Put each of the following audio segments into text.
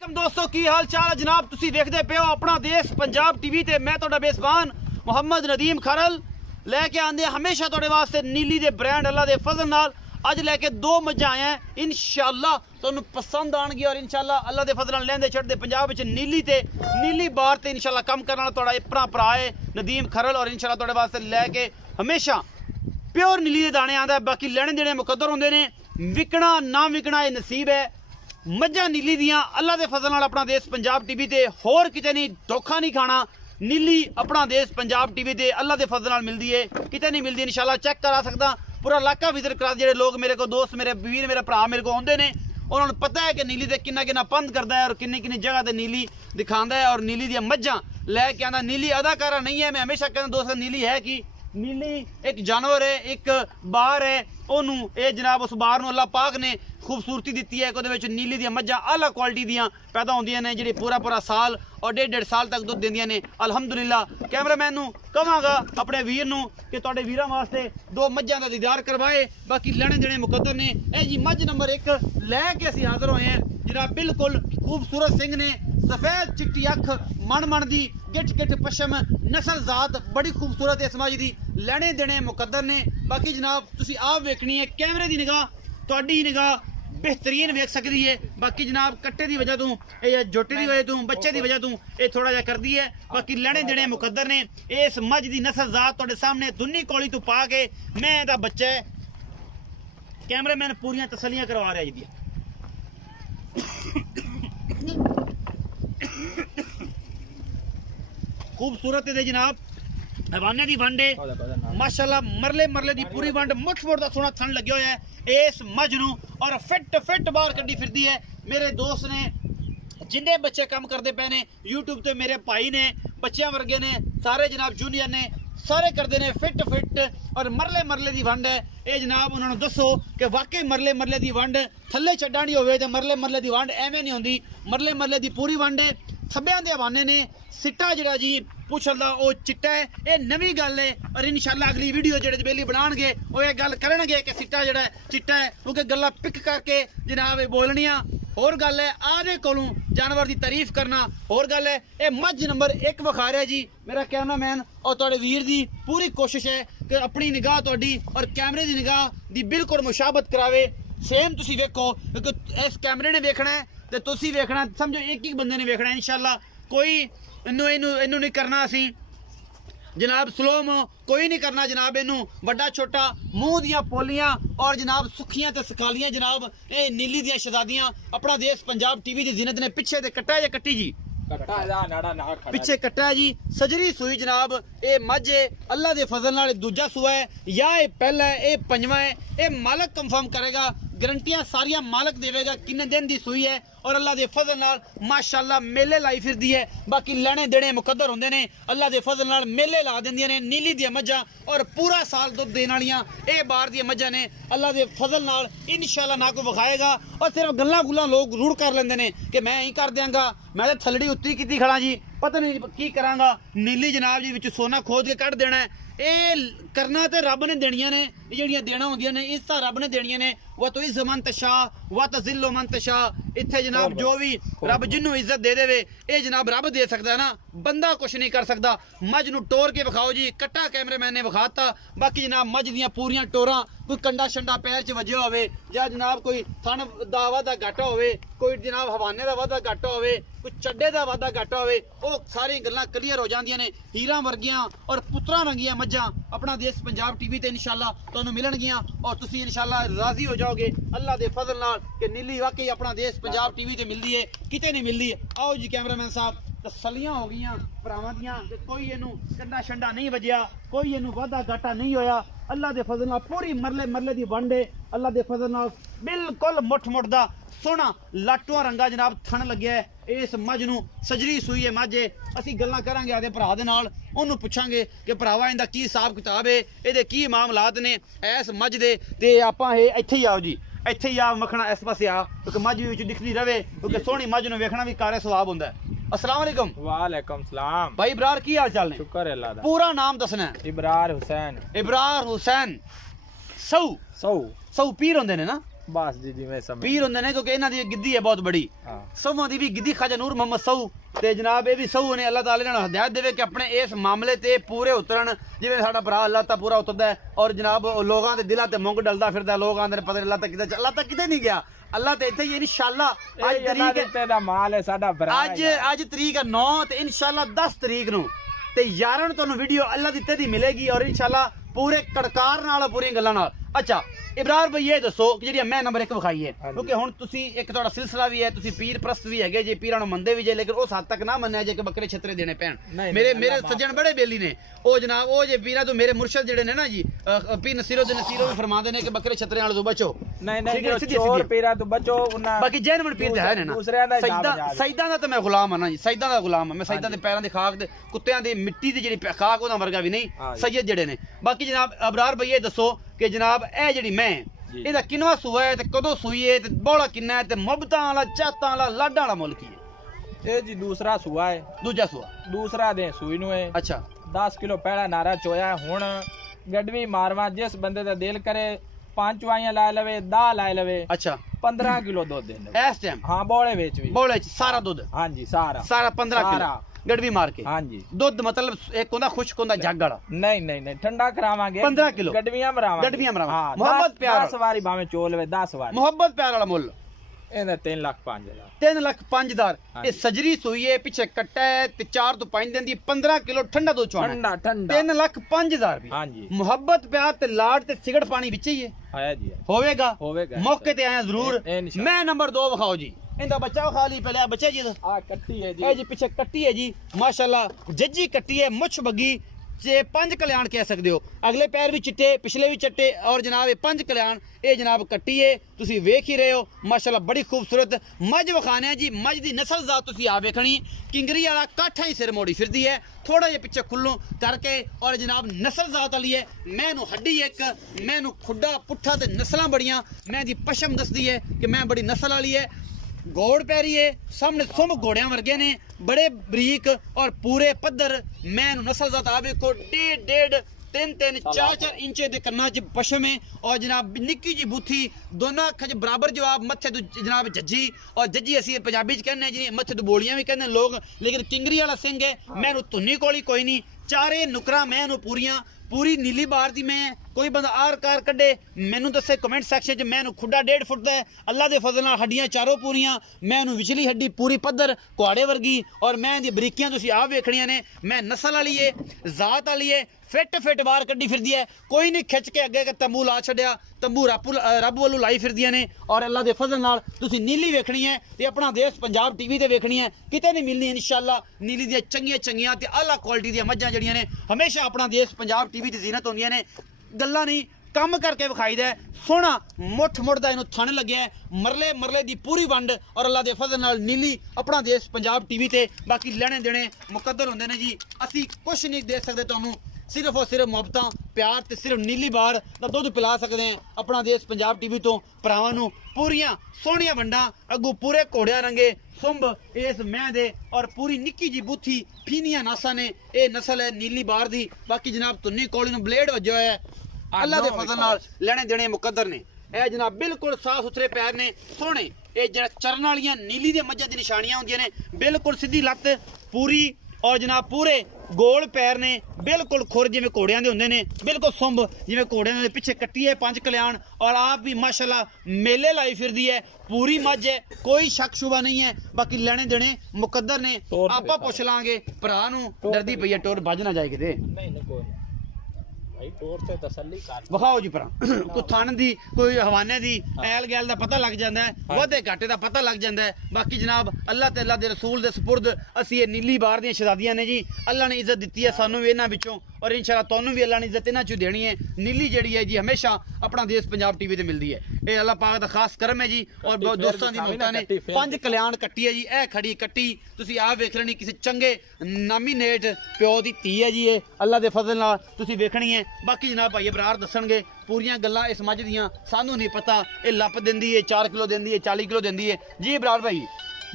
दोस्तों की हाल चाल जनाब तुसी देखते पे हो अपना देश पंजाब टीवी ते मैं तुहाडा बेज़बान मुहम्मद नदीम खरल लैके आंदे हमेशा तुहाडे वास्ते नीली दे ब्रांड अल्लाह दे फजल नाल अज लैके दो मज्जां आए हैं इंशाअल्लाह तुहानू पसंद आएंगी और इंशाअल्लाह अल्लाह दे फजल नाल लैंदे चढ़दे पंजाब विच नीली बार ते इंशाअल्लाह कम करने वाला तुहाडा अपना भरा है नदीम खरल और इंशाअल्लाह तुहाडे वास्ते लैके हमेशा प्योर नीली दे दाने आंदा है। बाकी लेने देने मुकद्दर होंदे ने विकना ना विकना ये नसीब है। मज्जां नीली दियां अल्लाह दे फजल नाल अपना देश पंजाब टीवी ते होर किते नहीं धोखा नहीं खाना। नीली अपना देश पंजाब टीवी ते अल्लाह दे फजल नाल मिलदी है किते नहीं मिलदी। इंशाअल्लाह चेक करा सकदा पूरा इलाका विजिट करा। जेडे लोग मेरे को दोस्त मेरे वीर मेरे भरा मेरे को आउंदे ने उन्होंने पता है कि नीली ते किन्ना किन्ना पंद करदा है और किन्नी किन्नी जगह ते नीली दिखांदा है और नीली दियां मज्जां लैके आंदा। नीली अदाकारा नहीं है। मैं हमेशा कहना दोस्तों नीली है कि नीली एक जानवर है एक बार है ओनू ये जनाब उस बार अल्लाह पाक ने खूबसूरती दी है कि नीली दियां मज्जां आला क्वालिटी दियां पैदा होंदियां ने जी पूरा पूरा साल और डेढ़ साल तक दुध देंदियां ने अल्हम्दुलिल्लाह। कैमरामैन नू कहांगा अपने वीर नू कि तुहाडे वीरां वास्ते दो मज्जां दा दीदार करवाए। बाकी लेने देने मुकद्दर ने। ए जी मज्ज नंबर 1 लैके असीं हाज़र होए हैं जनाब बिल्कुल खूबसूरत सिंह ने सफेद चिट्टी अख मन दी गिठ गिठ पशम नस्ल जात बड़ी खूबसूरत इस मज दी लेने देने मुकद्दर ने। बाकी जनाब तुसी आप वेखनी है कैमरे दी निगाह तुहाडी निगाह बेहतरीन वेख सकती है। बाकी जनाब कट्टे की वजह तू जोटे की वजह तू बच्चे की वजह तू ये थोड़ा जा करती है। बाकी लेने देने मुकद्दर ने। इस मज की नस्ल जात तुहाडे सामने दुनी कोली तू पा के मैं दा बच्चा है। कैमरामैन पूरियां तसलियां करवा रहा जी। खूबसूरत है जनाब हवाने की वंड है माशाल्लाह मरले मरले की पूरी वंड मुठ मुठ का सोना थन लगे हुआ है इस मज नू और फिट बाहर कड्डी फिरदी है। मेरे दोस्त ने जिन्ने बच्चे काम करते पे ने यूट्यूब ते मेरे भाई ने बच्चों वर्गे ने सारे जनाब जूनियर ने सारे करते हैं फिट और मरले की वंड है। ये जनाब उन्होंने दसो कि वाकई मरले की वंड थले छड्डा नहीं होवे ते मरले की वंड एवें नहीं होंदी। मरले की पूरी वंड है। थब्बियां दे हवाने ने सिट्टा जड़ा जी पुछलदा ओ चिट्टा है। ये नवी गल है और इंशाअल्लाह अगली वीडियो जेडे बेली बनाणगे ओ ये गल करनगे कि सिट्टा जड़ा चिट्टा है क्योंकि गल्लां पिक करके जनाब बोलनियां होर गल है आदे कोलों जानवर की तारीफ करना होर गल है। ये मज नंबर 1 विखा रहा जी मेरा कैमरामैन और तुहाडे वीर दी पूरी कोशिश है कि अपनी निगाह तुहाडी और कैमरे की निगाह दी बिल्कुल मुशाबत करावे सेम तुसी वेखो क्योंकि इस कैमरे ने वेखना है तो तुसी वेखना समझो एक ही बंदे ने वेखना इंशाअल्लाह। कोई इनू नहीं करना असी जनाब स्लोमो कोई नहीं करना जनाब इनू वड्डा छोटा मुंह दियां पोलियां और जनाब सुखियां ते सखालियां जनाब ये नीली दियां शहजादियां अपना देश पंजाब टीवी की जिनत ने पिछे ते कट्टा या कट्टी जी पिछे कट्टा है जी सजरी सुई जनाब ये मज अल्लाह दे फजल नाल दूजा सुआ है या ये पहला है ये पंजवा है। ये मालक कंफर्म करेगा गारंटियां सारिया मालक देवेगा किन्ने दिन की सुई है और अल्लाह दे फजल नाल माशाअल्लाह मेले लाई फिरदी है। बाकी लेने देने मुकद्दर होंदे ने अल्लाह दे फजल नाल मेले ला देंदियां ने नीली दियां मज्जां और पूरा साल दुध देने वालियां ये बार दियां मज्जां ने अल्लाह दे फजल नाल इंशाअल्लाह ना को विखाएगा और सिर्फ गल्लां गुल्लां लोग रूढ़ कर लेंदे ने कि मैं ही कर देंगा मैं तो थलड़ी उत्ती कीती खड़ा जी पता नहीं की करांगा। नीली जनाब जी विच सोना खोद के कढ़ देना है ये करना तो रब ने देनियां ने ਜਿਹੜੀਆਂ देना होंदियां ने इस रब ने देनियां ने वह तो इज़्ज़त मन तशा वह तज़िल्लु मन तशा। इत्थे जनाब जो भी रब जिन्नू इज्जत दे देवे ये जनाब रब दे सकता है ना बंदा कुछ नहीं कर सकता। मज नू टोर के विखाओ जी कट्टा कैमरामैन ने विखाता। बाकी जनाब मज दियां पूरियां टोरां कोई कंडा शंडा पैर च वजया होवे या जनाब कोई थन दा वाधा घाटा होवे कोई जनाब हवाने दा वाधा घाटा होवे कोई चड्डे दा वाधा घाटा होवे वो सारी गल्लां क्लीयर हो जांदियां ने। हीरां वर्गियां और पुत्रा रंगियां मज्जां अपना देश पंजाब टीवी ते इंशाअल्लाह तुहानू मिलणगियां और तुसी इंशाअल्लाह राजी हो जाओगे अल्लाह दे फजल नाल कि नीली वाकई अपना देश पंजाब टीवी ते मिलदी है किते नहीं मिलदी। आओ जी कैमरामैन साहब तसलियां हो गई भरावां दियां कोई इनू कंडा शंडा नहीं वजया कोई इनू वाधा घाटा नहीं होया अल्लाह दे फजल नाल पूरी मरले दी वंड है अल्लाह दे फजल नाल बिल्कुल मुठ दा सोना लाटुआ रंगा जनाब थन लग्या है। इस मज नू सजरी सुई है मज असी गल्लां करांगे आदे भरा दे नाल ओनू पुछांगे कि भरावा इंदा की हिसाब किताब है इहदे की मामलात ने इस मज दे ते आपां इत्थे ही आओ जी इत्थे ही आ मखना इस पासे आ क्योंकि मज विच दिखदी रवे क्योंकि सोहनी मज नू वेखना भी कारे सवाब हुंदा है। अस्सलाम वालेकुम। वालेकुम सलाम भाई इब्रार की हाल चाल ने? शुक्र है अल्लाह दा। पूरा नाम दसना है? इब्रार हुसैन। इब्रार हुसैन सऊ सऊ सऊ पीर होंदे ने ना बस जी जिवें समझ पीर होंदे ने क्योंकि इन्हां दी गिद्दी है बहुत बड़ी सौवां दी भी गिद्दी ख्वाजा नूर मोहम्मद सऊ ते जनाब ये भी सऊ ने अल्लाह ताला ने हिदायत देवे कि अपने इस मामले ते पूरे उतरन जिवें साडा भरा अल्लाह ता पूरा उतरदा है और जनाब लोगां दे दिलां ते मुंग डलदा फिरदा लोग आंदे ने पता नहीं अल्लाह तक किते नहीं गया अल्लाह ते इत्थे ही इंशाअल्लाह आज तरीक दा माल है साडा भरा आज तरीक है 9 ते इंशाअल्लाह 10 तरीक नु ते 11 ਤੁਹਾਨੂੰ ਵੀਡੀਓ ਅੱਲਾ ਦੀ ਤੇ ਮਿਲੇਗੀ ਔਰ ਇਨਸ਼ਾਅੱਲਾ ਪੂਰੇ ਕੜਕਾਰ ਨਾਲ ਪੂਰੀਆਂ ਗੱਲਾਂ ਨਾਲ ਅੱਛਾ इब्रार भाई ये दसो कि जी मैं नंबर 1 विखाई है क्योंकि हुण तुसी एक तुहाडा सिलसिला भी है तुसी पीर प्रस्त भी हैगे जे पीरां नूं मनदे भी जे लेकिन उस हद तक ना मन्निया जे कि बकरे छतरे देने पैण मेरे सज्जन बड़े बेली ने ओ जनाब ओ जे पीरा तो मेरे मुर्शद जेडे ने ना जी पीर नसीरुद्दीन नसीरो भी फरमांदे ने कि बकरे छतरे वाले तो बचो नहीं चोर पीरा तो बचो बाकी जैनमन पीर ते है ने ना सईदां दा तो मैं गुलाम हां ना जी सईदां दा गुलाम हां मैं सईदां दे पैरां दी खाक ते कुत्तियां दी मिट्टी दी जेडी खाक ओदा वर्गा भी नहीं सैयद जेडे ने बाकी जनाब अबरार भाई ये दसो कि जनाब ए जेडी मैं ਇਹਦਾ ਕਿੰਨਵਾ ਸੂਆ ਹੈ ਤੇ ਕਦੋਂ ਸੂਈ ਹੈ ਤੇ ਬੋਲਾ ਕਿੰਨਾ ਹੈ ਤੇ ਮੁਹੱਬਤਾਂ ਵਾਲਾ ਚਾਹਤਾਂ ਵਾਲਾ ਲਾਡਾਂ ਵਾਲਾ ਮੁੱਲ ਕੀ ਹੈ ਇਹ ਜੀ ਦੂਸਰਾ ਸੂਆ ਹੈ ਦੂਜਾ ਸੂਆ ਦੂਸਰਾ ਦੇ ਸੂਈ ਨੂੰ ਹੈ ਅੱਛਾ 10 ਕਿਲੋ ਪਹਿਲਾ ਨਾਰਾ ਚੋਇਆ ਹੁਣ ਗੱਡਵੀ ਮਾਰਵਾ ਜਿਸ ਬੰਦੇ ਦਾ ਦਿਲ ਕਰੇ 5 ਚਵਾਈਆਂ ਲਾ ਲਵੇ 10 ਲਾ ਲਵੇ ਅੱਛਾ 15 ਕਿਲੋ ਦੁੱਧ ਦਿੰਦੇ ਇਸ ਟਾਈਮ ਹਾਂ ਬੋਲੇ ਵਿੱਚ ਵੀ ਬੋਲੇ ਚ ਸਾਰਾ ਦੁੱਧ ਹਾਂਜੀ ਸਾਰਾ 15 ਕਿਲੋ गड़वी मार के हाँ जी दुध मतलब एक होंदा खुश्क होंदा जग वाला नहीं ठंडा करावांगे 15 किलो गडवियां मरावांगे हां मोहब्बत प्यार 10 वारी भावे चोल वे 10 वारी मोहब्बत प्यार वाला मुੱਲ ਇਹਦਾ 3 ਲੱਖ 5 3,05,000 ਇਹ ਸਜਰੀ ਸੂਈ ਹੈ ਪਿੱਛੇ ਕੱਟਾ ਹੈ ਤੇ 4 ਤੋਂ 5 ਦਿਨ ਦੀ 15 ਕਿਲੋ ਠੰਡਾ ਦੁੱਧ ਚੋਣਾ ਠੰਡਾ 3,05,000 ਰੁਪਏ ਹਾਂ ਜੀ ਮੁਹੱਬਤ ਪਿਆਰ ਤੇ ਲਾਡ ਤੇ ਸਿਗੜ ਪਾਣੀ ਵਿੱਚ ਹੀ ਹੈ ਆਇਆ ਜੀ ਹੋਵੇਗਾ ਮੌਕੇ ਤੇ ਆਇਆ ਜ਼ਰੂਰ ਮੈਂ ਨੰਬਰ 2 ਵਿਖਾਓ ਜੀ इंदा बच्चा खाली पहले बच्चा जी कट्टी है जी ए जी पीछे कट्टी है जी माशाल्लाह जज्जी कट्टी है मुछ बगी जे 5 कल्याण कह सकते हो अगले पैर भी चिट्टे पिछले भी चिट्टे और जनाब 5 कल्याण ये जनाब कट्टी है तुसी वेख ही रहे हो माशाल्लाह बड़ी खूबसूरत मझ विखाने जी मझ दी नस्ल दा तुसी आ वेखनी किंगरी वाला काठा ही सिर मोड़ी फिरदी है थोड़ा जे पीछे खुल्लो करके और जनाब नस्ल जात वाली है मैनू हड्डी एक मैनू खुड्डा पुट्ठा ते नस्लां बड़ियां मैं दी पशम दसदी है कि मैं बड़ी नस्ल वाली है घोड़ पैरी है सामने सुम घोड़िया वर्गे ने बड़े बरीक और पूरे पद्धर मैं नस्ल दा ताबे को 1.5 3 4 इंच दे कन्ना च पशम है और जनाब निक्की जी बूथी दोनों अखां च बराबर जवाब मत्थे तो जनाब जज्जी और जज्जी असी पंजाबी च कहने जी मत्थे तो बोलियां भी कहने लोग लेकिन किंगरी वाला सिंह है मैनू धुन्नी कोली कोई नहीं चारे नुकरा मैनू पूरी नीली बार दी मैं कोई बंदा आर कार कड्डे मैनू दसे कमेंट सैक्शन च मैनू खुड्डा 1.5 फुट दा अल्लाह दे फजल नाल हड्डियां चारों पूरियां मैनू विचली हड्डी पूरी पद्धर कुआड़े वर्गी और मैं दी बरीकियां तुसी आप वेखणियां ने मैं नस्ल वाली है जात वाली है फिट बाहर कड्डी फिरदी है कोई नहीं खिच के अगे तंबू ला छड्या तंबू रब वालों लाई फिरदियां ने और अल्लाह दे फजल नाल तुसी नीली वेखनी है ते अपना देश पंजाब टीवी ते वेखनी है किते नहीं मिलनी इंशाअल्लाह नीली दी चंगियां ते आला क्वालिटी दी मज्जां जड़ियां ने हमेशा अपना देश पंजाब टीवी ते जीनत होंदियां ने गल्लां नहीं कम करके विखाई दे सोना मुठ मुड़दा इनू थन लग्या मरले दी पूरी वंड और अल्लाह दे फजल नाल नीली अपना देश पंजाब टीवी ते बाकी लेने देने मुकद्दर होंदे ने जी असी कुछ नहीं दे सकदे तुहानू सिर्फ और सिर्फ मुहब्बतां प्यार ते सिर्फ नीली बार दा दुध पिला सकदे हैं अपना देश पंजाब टीवी तो भरावां नू पूरियां सोहणियां वंडां अगू पूरे घोड़िया रंगे सुंभ इस मैं दे और पूरी निक्की जी बूथी फीनियां नासा ने ये नस्ल है नीली बार दी बाकी जनाब तुन्नी कोली नू ब्लेड वजो है अल्लाह दे फजल नाल लेने देने मुकद्दर ने ए जनाब बिल्कुल साफ सुथरे पैर ने सोहणे ए जेड़ा चरण वालियां नीली दे मज्जां दी निशानियां होंदियां ने बिल्कुल सीधी लत्त पूरी और जनाब पूरे गोल पैर ने बिल्कुल खुर जिवें घोड़ियां दे हुंदे ने बिल्कुल सुंभ जिवें घोड़ियां दे पिछे कट्टी है 5 कल्याण और आप भी माशाल्लाह मेले लाई फिरदी है पूरी मझ है कोई शक शुबा नहीं है बाकी लेने देने मुकद्दर ने आपा पुछ लांगे भरा नू डरदी पई है टोर भज ना जाए किते नहीं विखाओ जी भरा कोई थान दी कोई हवाने दी ऐल गैल दा पता लग जांदा है वादे घाटे दा पता लग जांदा है बाकी जनाब अल्लाह ते अल्लाह दे रसूल दे सुपुर्द असी ये नीली बार दी शहजादियां ने जी अल्लाह ने इज्जत दित्ती है सानू भी इन्हां विचों और इंशाअल्लाह तुहानू भी अल्लाह ने इज्जत इन्हां चों देनी है नीली जेहड़ी है जी हमेशा अपना देश पंजाब टीवी ते मिलदी है ये अल्लाह पाक दा खास करम है जी और दोस्तां दी मोहब्बत ने 5 कल्याण कट्टी है जी ए खड़ी कट्टी तुसी आ वेख लेनी किसी चंगे नामीनेट प्यो दी धी है जी ये अल्लाह दे फजल नाल तुसी वेखनी है बाकी जनाब भाई बरार दसणगे पूरियां गल्लां इस मझ दियां सानू नहीं पता ये लप दिंदी है 4 किलो दिंदी है 40 किलो दिंदी है जी बरार भाई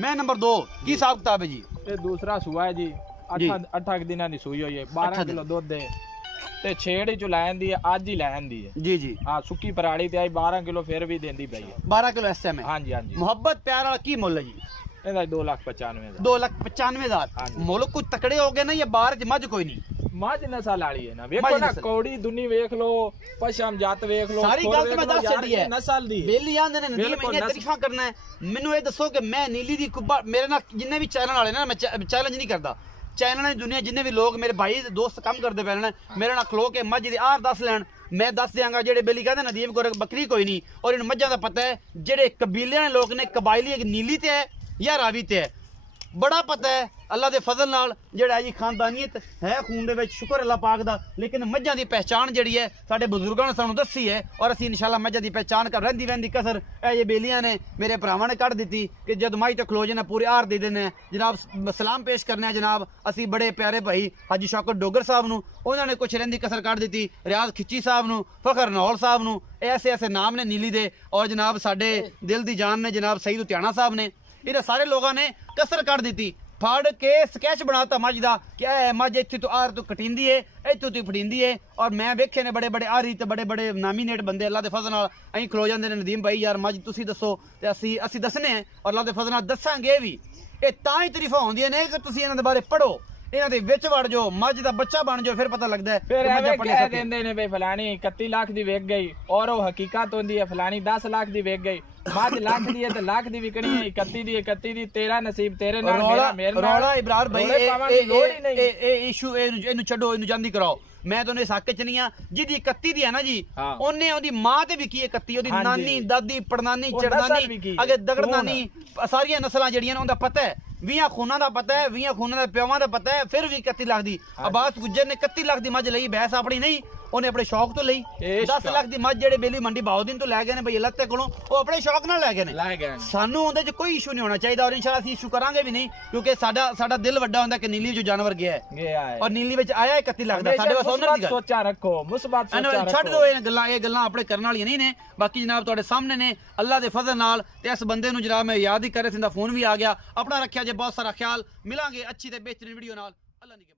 मैं नंबर 2 की हिसाब किताब है जी ये दूसरा सुआ है जी 8 दिनां दी सूई होई है 12 किलो दूध दे ਤੇ ਛੇੜ ਹੀ ਚ ਲੈਂਦੀ ਹੈ, ਅੱਜ ਹੀ ਲੈਂਦੀ ਹੈ ਜੀ ਜੀ। ਹਾਂ ਸੁੱਕੀ ਪਰਾੜੀ ਤੇ ਆਈ 12 ਕਿਲੋ ਫਿਰ ਵੀ ਦਿੰਦੀ ਪਈ ਹੈ। 12 ਕਿਲੋ ਇਸ ਟਾਈਮ ਹੈ। ਹਾਂਜੀ ਹਾਂਜੀ। ਮੁਹੱਬਤ ਪਿਆਰ ਵਾਲਾ ਕੀ ਮੁੱਲ ਹੈ ਜੀ? ਇਹਦਾ 2,95,000। 2,95,000। ਮੁੱਲ ਕੋਈ ਤਕੜੇ ਹੋ ਗਏ ਨਾ, ਜਾਂ ਬਾਹਰ ਚ ਮੱਝ ਕੋਈ ਨਹੀਂ? ਮੱਝ ਨਸਲ ਵਾਲੀ ਹੈ ਨਾ, ਵੇਖੋ ਨਾ ਕੌੜੀ ਦੁਨੀ ਵੇਖ ਲੋ, ਪਸ਼ਮ ਜੱਤ ਵੇਖ ਲੋ, ਸਾਰੀ ਗੱਲ ਤੇ ਮੈਂ ਦੱਸ ਛੱਡੀ ਹੈ। ਨਸਲ ਦੀ ਬੇਲੀ ਆਂਦੇ ਨੇ ਨਦੀਮ ਇਹਨੇ ਤਾਰੀਫਾਂ ਕਰਨਾ ਹੈ। ਮੈਨੂੰ ਇਹ ਦੱਸੋ ਕਿ ਮੈਂ ਨੀਲੀ ਦੀ ਕੁੱਬਾ, ਮੇਰੇ ਨਾਲ ਜਿੰਨੇ ਵੀ ਚੈਨਲ ਵਾਲੇ ਨਾ, ਮੈਂ ਚੈਲੰਜ ਨਹੀਂ ਕਰਦਾ, ਚੈਨਲ ਦੀ ਦੁਨੀਆ ਜਿੰਨੇ ਵੀ ਲੋਕ ਮੇਰੇ ਭਾਈ ਦੋਸਤ ਕੰਮ ਕਰਦੇ ਪਏ ਨੇ, ਮੇਰੇ ਨਾਲ ਖਲੋ ਕੇ ਮੱਝ ਦੀ ਆਰ ਦੱਸ ਲੈਣ, ਮੈਂ ਦੱਸ ਦਿਆਂਗਾ। ਜਿਹੜੇ ਬੇਲੀ ਕਹਿੰਦੇ ਨਦੀਮ ਕੋਲ ਬੱਕਰੀ ਕੋਈ ਨਹੀਂ, ਔਰ ਇਹਨਾਂ ਮੱਝਾਂ ਦਾ ਪਤਾ ਹੈ। ਜਿਹੜੇ ਕਬੀਲਿਆਂ ਦੇ ਲੋਕ ਨੇ, ਕਬਾਇਲੀ ਨੀਲੀ ਤੇ ਹੈ ਜਾਂ ਰਾਵੀ ਤੇ ਹੈ, ਬੜਾ ਪਤਾ ਹੈ ਅੱਲਾ ਦੇ ਫਜ਼ਲ ਨਾਲ। ਜਿਹੜਾ ਜੀ ਖਾਨਦਾਨੀਅਤ ਹੈ ਖੂਨ ਦੇ ਵਿੱਚ, ਸ਼ੁਕਰ ਅੱਲਾ ਪਾਕ ਦਾ। ਲੇਕਿਨ ਮੱਝਾਂ ਦੀ ਪਹਿਚਾਣ ਜਿਹੜੀ ਹੈ ਸਾਡੇ ਬਜ਼ੁਰਗਾਂ ਨੇ ਸਾਨੂੰ ਦੱਸੀ ਹੈ, ਔਰ ਅਸੀਂ ਇਨਸ਼ਾਅੱਲਾ ਮੱਝਾਂ ਦੀ ਪਹਿਚਾਣ ਕਰ ਰਹਿੰਦੀ ਕਸਰ ਇਹ ਬੇਲੀਆਂ ਨੇ ਮੇਰੇ ਭਰਾਵਾਂ ਨੇ ਕੱਢ ਦਿੱਤੀ ਕਿ ਜਦ ਮਾਈ ਤੇ ਖਲੋ ਜਾਣਾ ਪੂਰੇ ਆਰ ਦੇ ਦਿੰਦੇ ਜਨਾਬ। ਸਲਾਮ ਪੇਸ਼ ਕਰਨੇ ਜਨਾਬ ਅਸੀਂ ਬੜੇ ਪਿਆਰੇ ਭਾਈ ਹਾਜੀ ਸ਼ੌਕਤ ਡੋਗਰ ਸਾਹਿਬ ਨੂੰ, ਉਹਨਾਂ ਨੇ ਕੁਛ ਰਹਿੰਦੀ ਕਸਰ ਕੱਢ ਦਿੱਤੀ। ਰਿਆਜ਼ ਖਿੱਚੀ ਸਾਹਿਬ ਨੂੰ, ਫਖਰ ਨੌਲ ਸਾਹਿਬ ਨੂੰ, ਐਸੇ ਨਾਮ ਨੇ ਨੀਲੀ ਦੇ। ਔਰ ਜਨਾਬ ਸਾਡੇ ਦਿਲ ਦੀ ਜਾਨ ਨੇ ਜਨਾਬ ਸਈਦ ਉਤਿਆਣਾ ਸਾਹਿਬ ਨੇ, ਇਹਨਾਂ ਸਾਰੇ ਲੋਕਾਂ ਨੇ ਕਸਰ ਕੱਢ ਦਿੱਤੀ। ਫੜ ਕੇ ਸਕੈਚ ਬਣਾਤਾ ਮੱਝ ਦਾ ਕਿ ਇਹ ਮੱਝ ਇੱਥੇ ਤੋਂ ਆਰ ਤੋਂ ਕਟਿੰਦੀ ਏ, ਇੱਥੋਂ ਤੋਂ ਫੜੀਂਦੀ ਏ। ਔਰ ਮੈਂ ਵੇਖੇ ਨੇ ਬੜੇ ਆਰੀ ਤੇ ਬੜੇ ਨਾਮੀਨੇਟ ਬੰਦੇ ਅੱਲਾ ਦੇ ਫਜ਼ਲ ਨਾਲ ਅਸੀਂ ਖਲੋ ਜਾਂਦੇ ਨੇ, ਨਦੀਮ ਭਾਈ ਯਾਰ ਮੱਝ ਤੁਸੀਂ ਦੱਸੋ, ਤੇ ਅਸੀਂ ਦੱਸਨੇ ਆ, ਔਰ ਅੱਲਾ ਦੇ ਫਜ਼ਲ ਨਾਲ ਦੱਸਾਂਗੇ ਵੀ। ਇਹ ਤਾਂ ਹੀ ਤਾਰੀਫਾਂ ਹੁੰਦੀਆਂ ਨੇ ਕਿ ਤੁਸੀਂ ਇਹਨਾਂ ਦੇ ਬਾਰੇ ਪੜੋ, ਇਹਨਾਂ ਦੇ ਵਿੱਚ ਵੜ ਜਾਓ, ਮੱਝ ਦਾ ਬੱਚਾ ਬਣ ਜਾਓ, ਫਿਰ ਪਤਾ ਲੱਗਦਾ ਹੈ। ਫਿਰ ਐਵੇਂ ਕਹਿ ਦਿੰਦੇ ਨੇ ਬਈ ਫਲਾਣੀ 31 ਲੱਖ ਦੀ ਵਿਕ ਗਈ, ਔਰ ਉਹ ਹਕੀਕਤ ਹੁੰਦੀ ਹੈ ਫਲਾਣੀ 10 ਲੱਖ ਦੀ ਵਿਕ ਗਈ। ਮੱਝ ਲੱਖ ਦੀ ਹੈ ਤੇ ਲੱਖ ਦੀ ਵਿਕਣੀ ਹੈ, 31 ਦੀ ਤੇਰਾ ਨਸੀਬ ਤੇਰੇ ਨਾਲ, ਮੇਰੇ ਨਾਲ। ਰੌਲਾ ਇਬਰਾਰ ਭਾਈ ਇਹ ਇਸ਼ੂ ਇਹਨੂੰ ਛੱਡੋ, ਇਹਨੂੰ ਜਾਂਦੀ ਕਰਾਓ। ਮੈਂ ਤੁਹਾਨੂੰ ਇਸ ਹੱਕ ਚ ਨਹੀਂ ਆ। ਜਿਹਦੀ 31 ਦੀ ਹੈ ਨਾ ਜੀ, ਉਹਨੇ ਉਹਦੀ ਮਾਂ ਤੇ ਵੀ ਕੀ 31, ਉਹਦੀ ਨਾਨੀ ਦਾਦੀ ਪੜਨਾਨੀ ਚੜਨਾਨੀ ਅਗੇ ਦਗੜਨਾਨੀ ਸਾਰੀਆਂ ਨਸਲਾਂ ਜਿਹੜੀਆਂ ਨੇ ਉਹਦਾ ਪਤਾ ਹੈ। 20 ਖੂਨਾਂ ਦਾ ਪਤਾ ਹੈ, 20 ਖੂਨਾਂ ਦੇ ਪਿਓਾਂ ਦਾ ਪਤਾ ਹੈ। ਫਿਰ ਵੀ 31 ਲੱਖ ਦੀ ਅਬਾਸ ਗੁੱਜਰ ਨੇ 31 ਲੱਖ ਦੀ ਮੱਝ ਲਈ, ਬਹਿਸ ਆਪਣੀ ਨਹੀਂ, ਉਹਨੇ ਆਪਣੇ ਸ਼ੌਕ ਤੋਂ ਲਈ। 10 ਲੱਖ ਦੀ ਮੱਝ ਜਿਹੜੇ ਬੇਲੀ ਮੰਡੀ ਬਾਉਦੀਨ ਤੋਂ ਲੈ ਗਏ ਨੇ ਬਈ ਲੱਤੇ ਕੋਲੋਂ, ਉਹ ਆਪਣੇ ਸ਼ੌਕ ਨਾਲ ਲੈ ਗਏ ਨੇ। ਸਾਨੂੰ ਉਹਦੇ 'ਚ ਕੋਈ ਇਸ਼ੂ ਨਹੀਂ ਹੋਣਾ ਚਾਹੀਦਾ, ਔਰ ਇਨਸ਼ਾਅੱਲਾ ਅਸੀਂ ਇਸ਼ੂ ਕਰਾਂਗੇ ਵੀ ਨਹੀਂ, ਕਿਉਂਕਿ ਸਾਡਾ ਦਿਲ ਵੱਡਾ ਹੁੰਦਾ ਕਿ ਨੀਲੀ ਜੋ ਜਾਨਵਰ ਗਿਆ ਹੈ, ਔਰ ਨੀਲੀ ਵਿੱਚ ਆਇਆ 31 ਲੱਖ ਦਾ। ਸਾਡੇ ਵਾਸਤੇ ਉਹਨਾਂ ਦੀ ਗੱਲ ਸੋਚਾ ਰੱਖੋ, ਮੁਸਬਤ ਸੋਚਾ ਰੱਖੋ, ਛੱਡ ਦਿਓ ਇਹ ਗੱਲਾਂ ਆਪਣੇ ਕਰਨ ਵਾਲੀਆਂ ਨਹੀਂ ਨੇ। ਬਾਕੀ ਜਨਾਬ ਤੁਹਾਡੇ ਸਾਹਮਣੇ ਨੇ ਅੱਲਾ ਦੇ ਫਜ਼ਲ ਨਾਲ। ਤੇ ਇਸ ਬੰਦੇ ਨੂੰ ਜਨਾਬ ਮੈਂ ਯਾਦ ਹੀ ਕਰ ਰਿਹਾ ਸੀ, ਫੋਨ ਵੀ ਆ ਗਿਆ। ਆਪਣਾ ਰੱਖਿਆ ਜੇ ਬਹੁਤ ਸਾਰਾ ਖਿਆਲ। ਮਿਲਾਂਗੇ ਅੱਛੀ ਤੇ ਬਿਹਤਰੀਨ ਵੀਡੀਓ ਨਾਲ। ਅੱਲਾ ਨਿਗਹਿਬਾਨ।